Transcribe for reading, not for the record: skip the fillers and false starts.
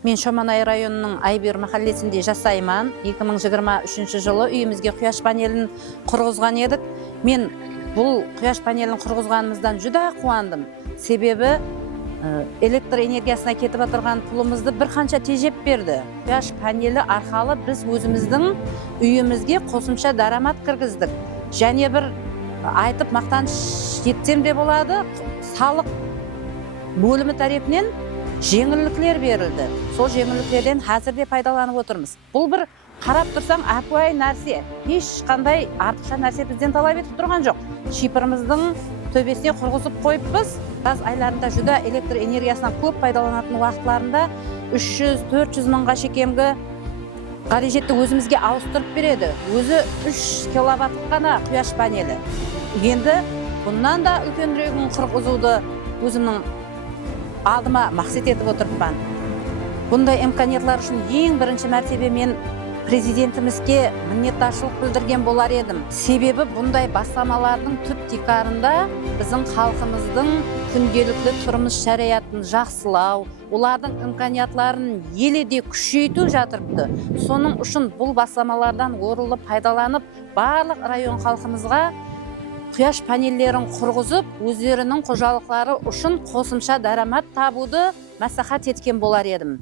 Мен Шоманай районының Айбер махаллесінде жасаймын. 2023 жылы үйімізге құяш панелін құрғызған едік. Мен бұл құяш панелін құрғызғанымыздан жүдә қуандым. Себебі электр энергиясына кетіп отырған пұлымызды бір қанша тежеп берді. Құяш панелі арқалы біз өзіміздің үйімізге қосымша дарамат кіргіздік. Және бір айтып мақтаныш етсем де болады, салық бөлімі тарапынан жеңілдіктер берілді. Сол жеңілдіктерден қазірде пайдаланып отырмыз. Бұл бір қарап тұрсаң апуай нәрсе. Ешқандай артықша нәрсе бізден талап етіп тұрған жоқ. Шипырымыздың төбесіне құрғызып қойыппыз. Жаз айларында жүдә электр энергиясынан көп пайдаланатын уақытларында 300-400 мыңға шекемгі қажетті өзімізге ауыстырып береді. Өзі 3 киловатт қана құяш панелі. Енді бұннан да үлкенірегін құрғызуды өзімнің алдыма мақсат етіп отырмын. Бұндай имканиятлар үшін ең бірінші мәртебе мен президентімізге minnettarchilik білдірген болар едім. Себебі бұндай бастамалардың түп тикарында біздің халқымыздың күнделікті тұрмыс шариатын жақсылау, олардың имканиятларын еледе күшейту жатырыпты. Соның үшін бұл бастамалардан орылып пайдаланып, барлық район халқымызға құяш панеллерін құрғызып, өздерінің қожалықтары үшін қосымша дарамат табуды мәслихат еткен болар едім.